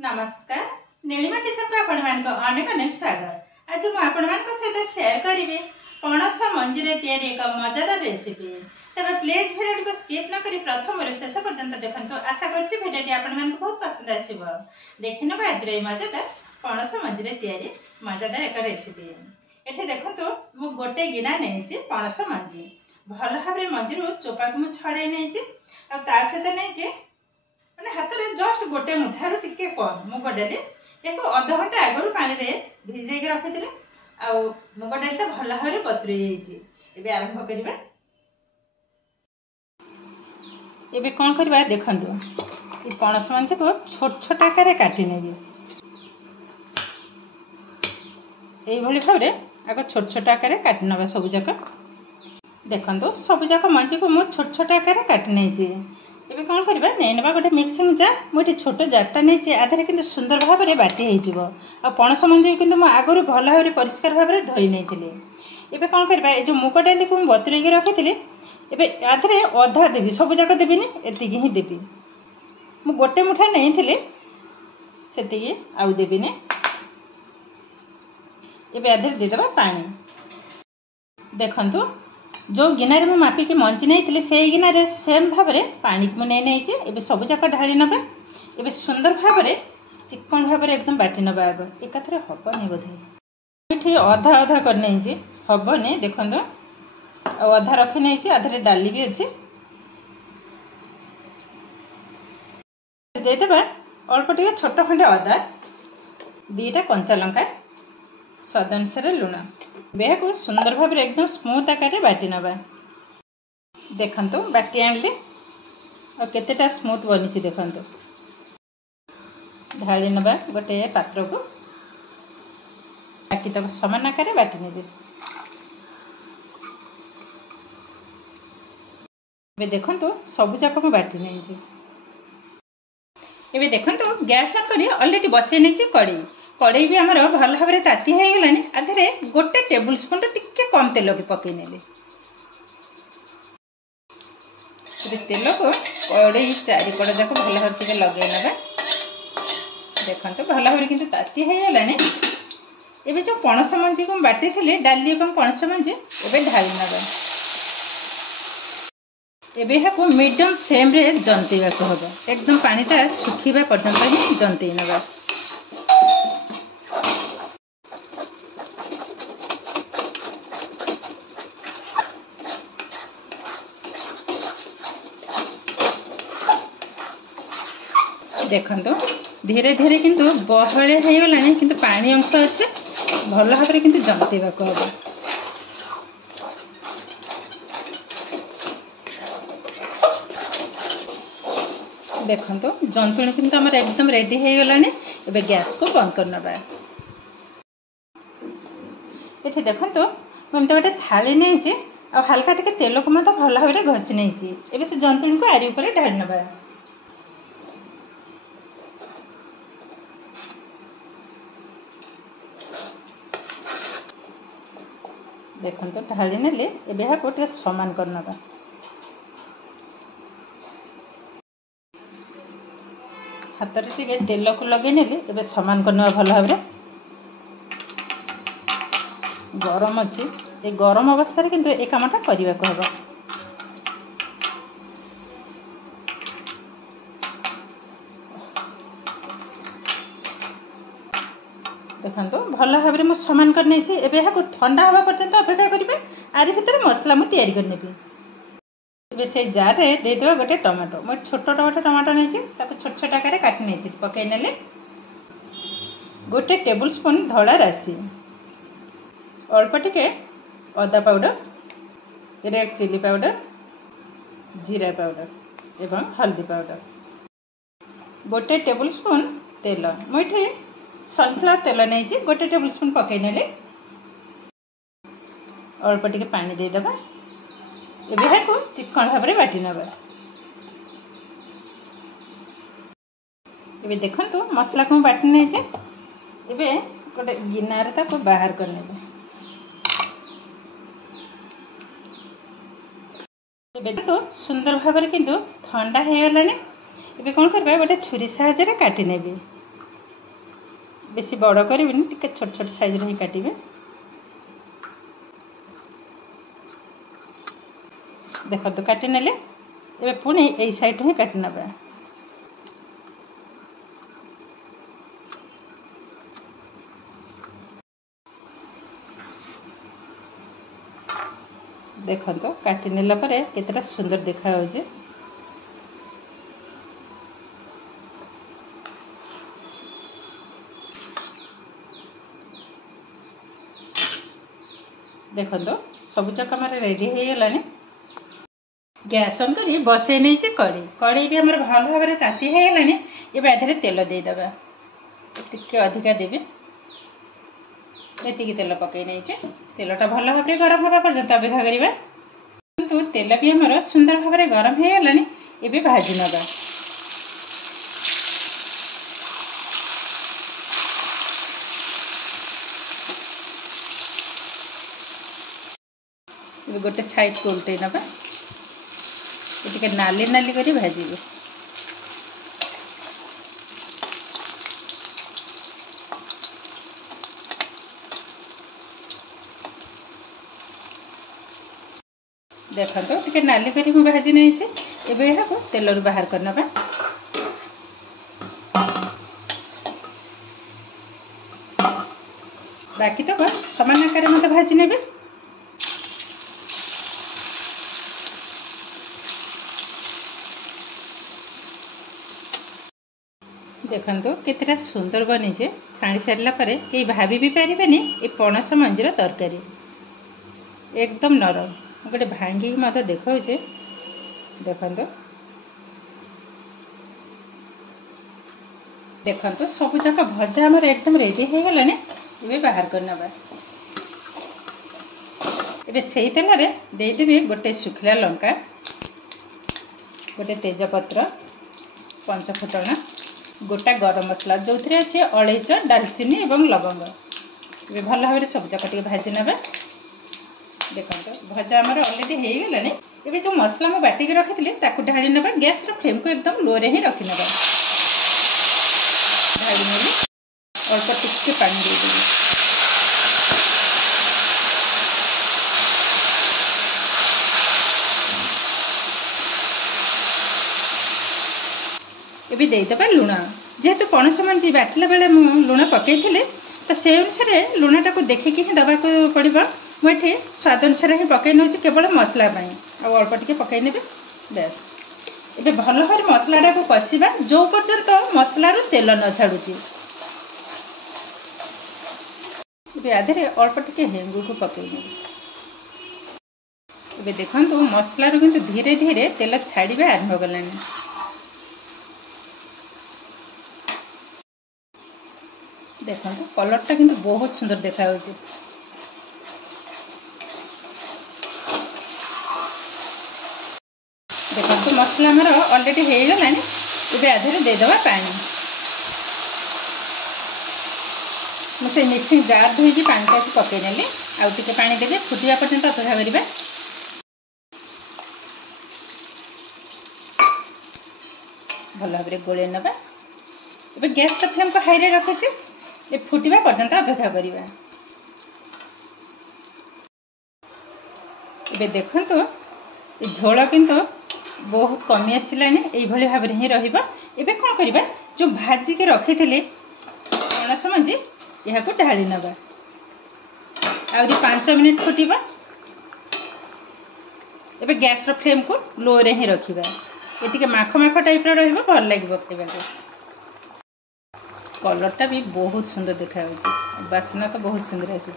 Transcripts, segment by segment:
नमस्कार नीलिमा किचन को अनेक अनेक स्वागत। आज मुझे सहित शेयर करी पणस मंजी एक मजादार रेसिपी। तबे प्लीज भिडियो को स्किप न करी प्रथम शेष पर्यंत देखंतु। आशा करछि भिडियो आपन बहुत पसंद आसीबो। देखि नबा आज मजादार पणस मंजी मजादार एक रेसिपी। एठी देखंतु मु गोटे गिना नेछि पणस मंजी भल भाबरे मंजी चोपा को मु छड़ाई नेछि आ ता सहित नेछि मैंने हाथ में जस्ट गोटे मुठार टिके कम मुग डाली एक अध घंटा आगु पानी में भिजे रखी थी। मुग डाली भल भाव में बतुरी जाइए। आरंभ करवा। एबे कौन करवा देखु ये पणस मंजी को छोट छोट आकार काटी नेबी। यही भाव में आग छोट छोट आकार काटी नवा सबुजाक। देखो सबुजाक मंजी को मुझे छोट छोट आकार काटी नहीं। एबे कौन करबा नै नबा गोटे मिक्सिंग जार मोटी छोट जारटा नहीं आधारे किंतु सुंदर भाव में बाटी हो। आ पणस मंजी किंतु मु आगुरी भल भाव में परिष्कार भाव में धोई नहीं। एबे कौन करबा ए जो मुग डाली को बतुरेक रखी थी एबे आधारे अधा देवी सब जाक देविनी एतिकी ही देवी। मु गोटे मुठा नहीं थी सेतिकी आउ देविनी। एबे आधारे देदेबा पानी। देखंतु जो गिनारे मैं मापिकी मंजी नहीं से गिनारे सेम भाव में पानी को नहीं सबुजाक ढाली नबा। एबे सुंदर भाव में चिकन भाव में एकदम बाटी नबा। आग एकाथरे हबनी बोधे ये अधा अधा कर नहीं हबनी। देखो अधा रखी नहीं आधारे डाली भी अच्छे देदेबा। अल्प टे छोट खंडे अदा दीटा कंचा लंका स्वाद अनुसार लुण बेह को सुंदर भाव में एकदम स्मूथ आकार बाटी नबा। देखंतु बाटी आनली और केतेटा स्मूथ बनी। देखंतु ढाली नबा गोटे पात्र को बाकी तक समान आकार बाटी नेबे। देखंतु सब जाक मु बाटी नहीं। एबे देखंतु गैस ऑन करी ऑलरेडी बसै नहीं कड़े कड़े भी आमर भल भाव में ताती हो गलानी। आधे गोटे टेबुल स्पून टिके कम तेल पकई ने तेल को कड़े चारिकड़ जाक भल भाव टे लगे ना। देखो भल भाव किंतु ताती हो गलानी। एबे जो पणस मंजी को बाटी थी डाली और पणस मंजी एबे ढाली नबा। एबे को मीडियम फ्लेम रे जंतेबा को हबो। एकदम पानीटा सुखीबा पर्यंत ही जंतई नबा। देखो धीरे धीरे किंतु बहले हो गलानी किंतु पानी अंश अच्छे भल भाव में किंतु जंतेबा को हबो। देखो जंतुणी किंतु हमर एकदम रेडी हो गलानी। एबे गैस को बंद कर नबा। एठी देखो ममते गोटे थाली नहीं आ हल्का टिके तेल को मत भल भाव में घसी नहीं। एबे से जंतुणी को आरी ऊपर ढाली नबा। देखो ढाली नेली एबे गोटे समान कर नबा। हाथ में टे तेल को लगे नेली एबे समान कर नबा भल भाव में। गरम अच्छी ये गरम अवस्था किंतु ए कामटा करने को हबो। देखो भल भाव में मुझे समान कर नहीं। एबे को ठंडा हवा पर्यंत अपेक्षा करेंगे। आरी भितर मसला मुझे तैयारी कर नेबी। एबे से जार रे दे देबा गोटे टमाटो मैं छोट गोटे टमाटो नहीं छोट छोट आकार काटी नहीं पकई नेले। गोटे टेबुल स्पून धड़ा राशि अल्प टिके अदा पाउडर रेड चिली पाउडर जीरा पाउडर एवं हल्दी पाउडर गोटे टेबुल स्पून तेल मुझे सनफ्लावर तेल नहीं गोटे टेबुल स्पून पकई नेले। अल्प टिके पानी दे देबा। एबे को चिकन भाव में बाटी नबा। एबे देखंतु मसला को बाटी नहीं एबे गोटे गिनारे ताको बाहर कर नेबे। एबे तो सुंदर भाव में किंतु ठंडा हो गलानी। एबे कौन करबा गोटे छुरी साहाय्य काटी नेबी। बेसी बड़ करिबिनी टिके छोट छोट साइज रे ही काटिबे। देखो तो काटी नेले एबे पुणी एई साइड ही काटी नबा। देखो तो काटी नेला परे केतेटा सुंदर देखा होजे। देखो तो सबुजाक आम रेडी हो गलानी। गैस ऑन करी बसई नहीं कड़े कड़े भी आम भल भाव में ताती हो गलानी। ये आधे तेल देदेबा टिके अधिका देवी एतिक तेल पकई नहीं तेलटा भल भाव में गरम हवा पर्यंत अपेक्षा करवा। तो तेल भी आमर सुंदर भाव में गरम हो गलानी। ये भाजी नवा गोटे साइड को उल्टे नवा टे नाली नाली करी भाजिबे। देखो तो टे नाली करी मु भाजी नहीं एबे यहाँ तेल रू बाहर कर नवा। बाकी तो समान आकार मत भाजी नेबे। देखो केतेटा सुंदर बनी छाणी सारा पर कई भाभी भी पारे ये पणस मंजीर तरकारी एकदम नरम। गोटे भांगी मत देखा देखो देखो सब जाक भजा आमर एकदम रेडी हो गलानी। ये बाहर कर नवा। एबे से तेल रे देदेवी गोटे सुखिला लंका गोटे तेजपत्र पंचफुटण गोटा गरम मसला जो थे अच्छे अलैच डालचीनी और लवंग ये भल भाव सब जाक भाजी ना। देखो भजा आमर अलरेडी हो गलानी। ये जो मसला मुझे बाटिक रखी ढाड़ी ना गैस फ्लेम को एकदम लो रे ही रखी ना। ढाड़ी ने अल्प टिके पानी देदेवी। ये देदेबा लुण जेहेतु पणस मंजी बाटिला बेले लुण पकई तो से अनुसार लुणटा को देखिकी ही दबा पड़ो। मुझे स्वाद अनुसार ही पकई नौ केवल मसला अल्प टिके पकई ने बेस। ये भल भाव मसलाटा को कषा जो पर्यंत मसलार तेल न छाड़ुची। आधे अल्प टिके हेंगू को पकई ने। ये देखो मसलार किंतु धीरे धीरे तेल छाड़ा आरंभ गलानी। देखो कलरटा किंतु बहुत सुंदर देखा होची। देखो तो मसला आमर अलरेडी हो गलानी। ये आधे देदेबा पानी मुझे मिक्सिंग जार धोई पानी पकई नेली। आउ टिके पानी देवे फुटिया पर्यंत अपेक्षा करिबा। भल भाव में गोले नवा। ये गैस फ्लेम को हाई रे रखी ये फुटिबा पर्यंत अपेक्षा करिबा। ये देखो तो ये झोल किंतु बहुत कमी आसलानी। यही भाव में ही रहिबा। एबे कौन करिबा जो भाजी के रखी थे पणस मंजी यहाँ को ढाली नवा। आउरी 5 मिनिट फुटिबा। एबे गैस रो फ्लेम को लो रे ही रखिबा। ये टिके माख माख टाइप रो रहिबा भल लागिबो खाइबा। कलरटा भी बहुत सुंदर देखा बासना तो बहुत सुंदर आसी।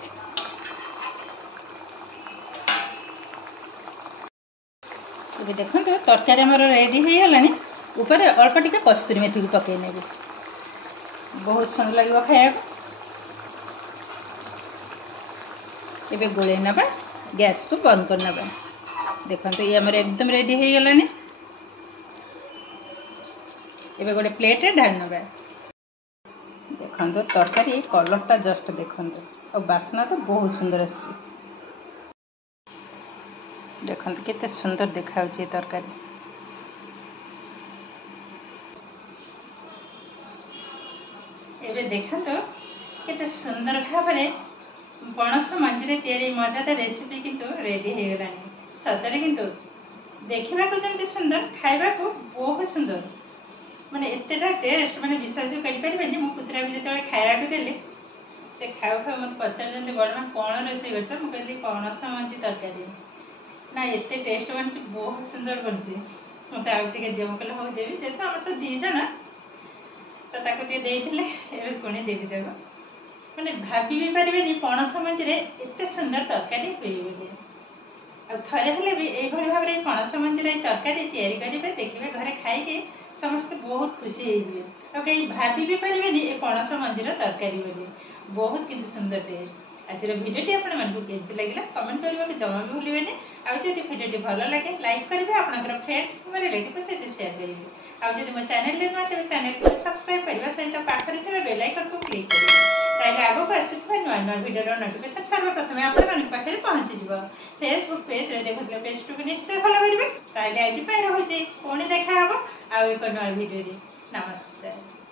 ये देखो तो तरकारी आमर रेडी हो गलानी। ऊपर अल्प टिके कस्तूरी मेथी को पकई ने बहुत सुंदर लगे खाया। ये गोले नवा गैस को बंद कर नवा। देखो तो ये आमर एकदम रेडी हो गलानी। ये गोटे प्लेट ढाल नवा। देखो तो तरकारी कलरटा जस्ट देखो और बासना तो बहुत सुंदर आसी। देखो तो केते सुंदर देखा तरकारी। एबे देखा तो केते सुंदर भाव पणस मंजी तैयारी मजादार रेसिपी किंतु रेडी हो गलानी सतरे किंतु देखा जमी सुंदर खावा को बहुत सुंदर माने एतेटा टेस्ट माने विश्वास करें मो पुतरा को जो खाया देली से खाऊ खाऊ मत पचार बड़मा कौन रोसे कर कहली पणस मंजी तरकारी ना एत टेस्ट बन बहुत सुंदर बनची मत आउ टे दिए मुझे हाँ देवी जेहतु आम तो दीज तो ताकि पुणी देवीदेव मैंने भाभी भी पारे पणस मंजी एत सुंदर तरकारी हुए बोली आरे हेल्ले भी यही भाव में पणस मंजी तरकारी तैयारी करेंगे देखिए घरे खाई समस्ते बहुत खुशी हो कहीं भाभी भी पारे ये पणस मंजीर तरकारी बोली बहुत किंतु सुंदर टेस्ट आज भिडियोटी आपको लगे कमेंट करने को जमा भी भूलें आदि भिडियोटी भल लगे लाइक करेंगे आपंकर फ्रेंड्स रिलेटिव सहित सेयार करेंगे आदि मो चैनल नुआ तेज चैनल को सब्सक्राइब करने सहित पाखे थे बेल आइकन को क्लिक करेंगे आगे को आसुवा नुआ नुआ भिडियो नोटिफिकेशन सर्वप्रथम आपके पाखे पहुँचीज फेसबुक पेज देखुले पेज को निश्चय फॉलो करेंगे आज रोचे पुणी देखा आउ एक नुआ भिडियो नमस्कार।